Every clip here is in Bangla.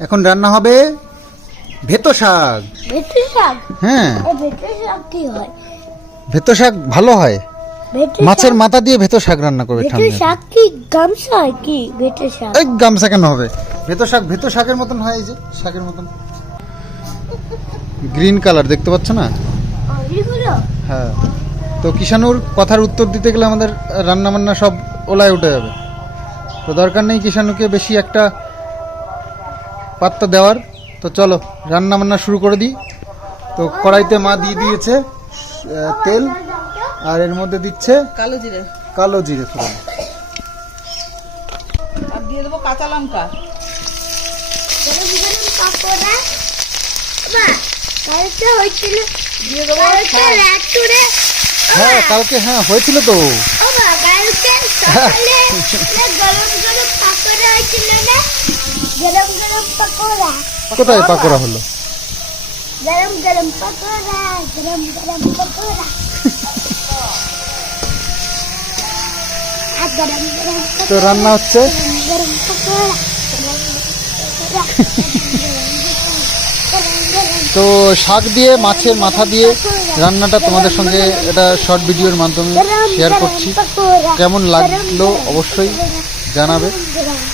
এখন রান্না হবে ভেতো শাক। ভেটকি শাক? হ্যাঁ। ভেটকি শাক কি হয়? ভেতো শাক ভালো হয়। মাছের মাথা দিয়ে ভেতো শাক রান্না করবে ঠান্ডা শাক কি গামছা হয় কি ভেটকি শাক? এই গামছা কেন হবে? ভেতো শাক ভেতো শাকের মতন হয় এই যে শাকের মতন। গ্রিন কালার দেখতে পাচ্ছ না? হ্যাঁ। তো কিষানুর কথার উত্তর দিতে গেলে আমাদের রান্না বান্না সব ওলায় উঠে যাবে। তো দরকার নেই কিষানুকে বেশি একটা পাত্তা দেওয়ার। তো চলো রান্না বান্না শুরু করে দিই। তো কড়াইতে মা দিয়ে দিয়েছে তেল আর এর মধ্যে দিচ্ছে কালো জিরে। কালো জিরে ফোড়ন। আর দিয়ে দেবো কাঁচা লঙ্কা। হ্যাঁ কালকে হ্যাঁ হয়েছিল তো। গরম গরম পাকোড়া। কোথায় পাকোড়া হলো? গরম গরম পাকোড়া গরম গরম পাকোড়া। তো রান্না হচ্ছে? তো শাক দিয়ে মাছের মাথা দিয়ে রান্নাটা তোমাদের সঙ্গে এটা শর্ট ভিডিওর মাধ্যমে শেয়ার করছি। কেমন লাগল অবশ্যই জানাবে।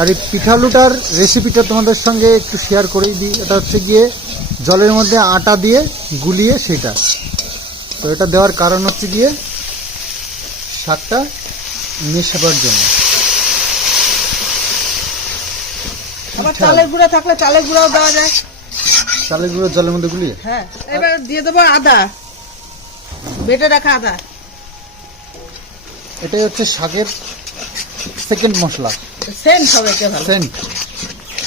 আর এই পিঠালুটার রেসিপিটা তোমাদের সঙ্গে একটু শেয়ার করেই দিই। এটা হচ্ছে গিয়ে জলের মধ্যে আটা দিয়ে গুলিয়ে সেটা। তো এটা দেওয়ার কারণ হচ্ছে গিয়ে শাকটা মেশাবার জন্য। আবার চালের গুঁড়া থাকলে চালের গুঁড়াও দেওয়া যায়। চালের গুঁড়ো জলের মধ্যে গুলিয়ে? হ্যাঁ এবার দিয়ে দেবো আদা। বেটে রাখা আদা। এটাই হচ্ছে শাকের সেকেন্ড মশলা। সেন্ট হবে এটা ভালো? সেন্ট।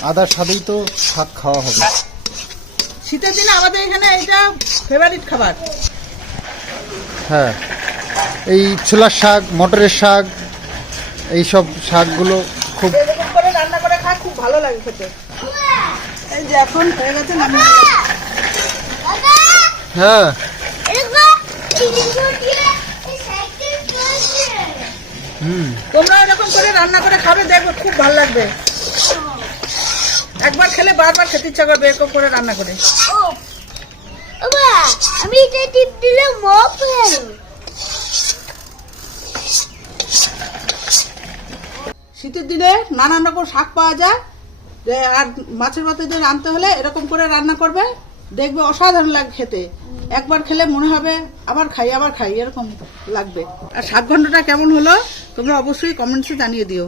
আদার স্বাদেই তো শাক খাওয়া হবে। শীতের দিনে আমাদের এখানে এটা ফেভারিট খাবার। হ্যাঁ। এই ছোলার শাক মটরের শাক এইসব শাকগুলো খুব করে রান্না করে খা খুব ভালো লাগে খেতে। এই যে এখন হয়ে গেছে হ্যাঁ। তোমরা এরকম করে রান্না করে খাবে দেখবে খুব ভালো লাগবে। একবার খেলে বারবার খেতে ইচ্ছা করবে এরকম করে রান্না করে। আমি এটা টিপ দিলে মপ হয়ে গেল। শীতের দিনে নানান রকম শাক পাওয়া যায়। আর মাছের মাথা দিয়ে রাঁধতে হলে এরকম করে রান্না করবে দেখবে অসাধারণ লাগে খেতে। একবার খেলে মনে হবে আবার খাই আবার খাই এরকম লাগবে। আর শাক ঘন্টটা কেমন হলো? তোমরা অবশ্যই কমেন্টসে জানিয়ে দিও।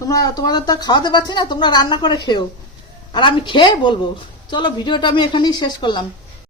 তোমরা, তোমাদের তো খাওয়াতে পারছি না, তোমরা রান্না করে খেও। আর আমি খেয়ে বলব। চলো, ভিডিওটা আমি এখানেই শেষ করলাম।